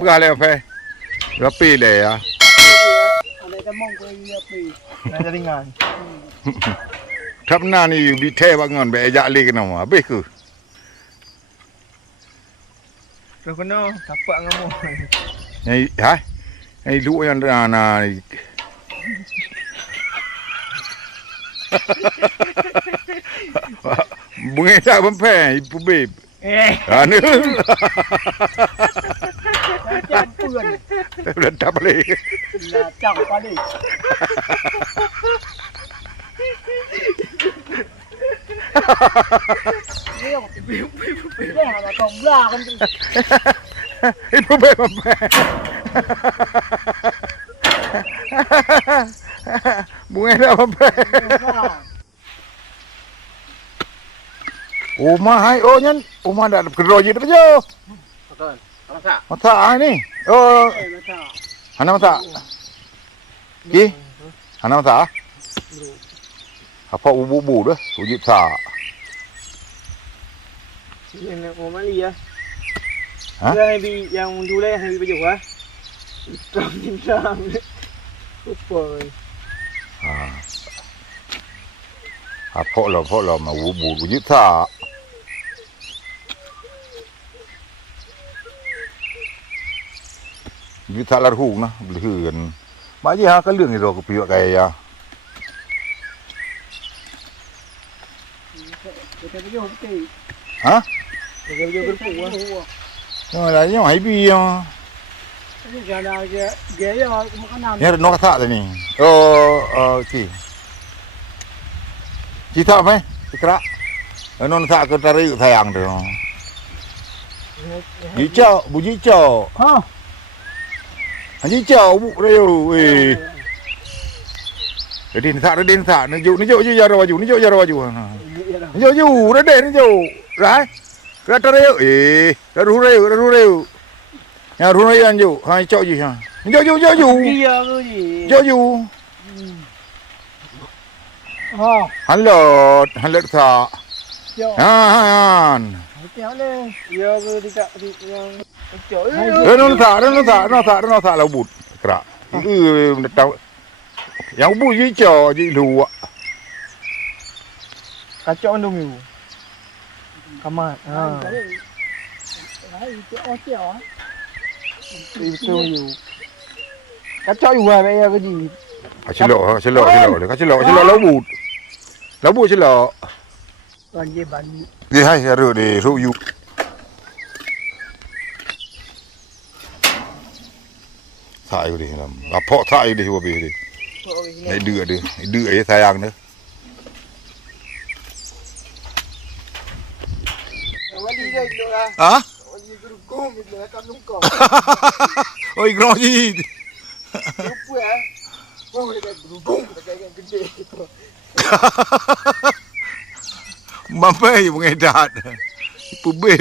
bukan apa? Rapi le ya. Ada temong kau ini rapi. Nak ringan. Thap na ni bi the bangun be ajak le kena ma. Habis ke? Terus kena tapak ngamu. Ai ha? Ai lu yang na bunga tak bempai ibu beb. Anu. Campur. Dah tak balik. Nak cak balik. Ini ada tombla kan tu. Ibu beb bempai. Bunga tak bempai. Rumah hai nyan rumah dak keroji dak jo. Betul. Masak. Masak ni. Oh, ana masak. Ki? Ana masak. Apa bubu dah, uji tak. Yang mau mali ya. Ha? Yang yang dulu yang habis baju ah. Hitam. Apa? Apa lah mau bubu uji tak. Uji tak lar hung nah, belehun. Mak je ha ka leung ni ro ko piok kai ya. Kita pergi hoki. Ha? Baju berpuah. Yo la yo hai bi yo. Ini jangan gaya makanan. Ya no ka tak ni. Oh, okey. Cita apa? Ikra. Non tak ke tarik sayang tu. Hijau, buji hijau. Ha. Hijau bu reu. Weh. Redin tak. Nijuk je jara baju. Nijuk. Redin. Rai. Kereta reu. Ru reu. Ya ru reu anju. Ha hijau je ha. Nijuk. Iya ke ni. Nijuk. Ha. Halat tak. Yo. Han. Betul le. Ya ke tidak yang kecil. Renung tak labut. Kerak. Tahu. Yang bu hijau je lu. Kacau dong you. Kamat. Ha. Itu okey ah. Itu you. Kacau you ah ya ke ji. Celok labut. Labut celok. Banjir bani. Dia hai haru de ru yu. Sai đi làm. Apa sai đi hobi đi. Này đưa ấy sayang nữa. Hả? Ôi gro gì? Mampai mengedat. Pube.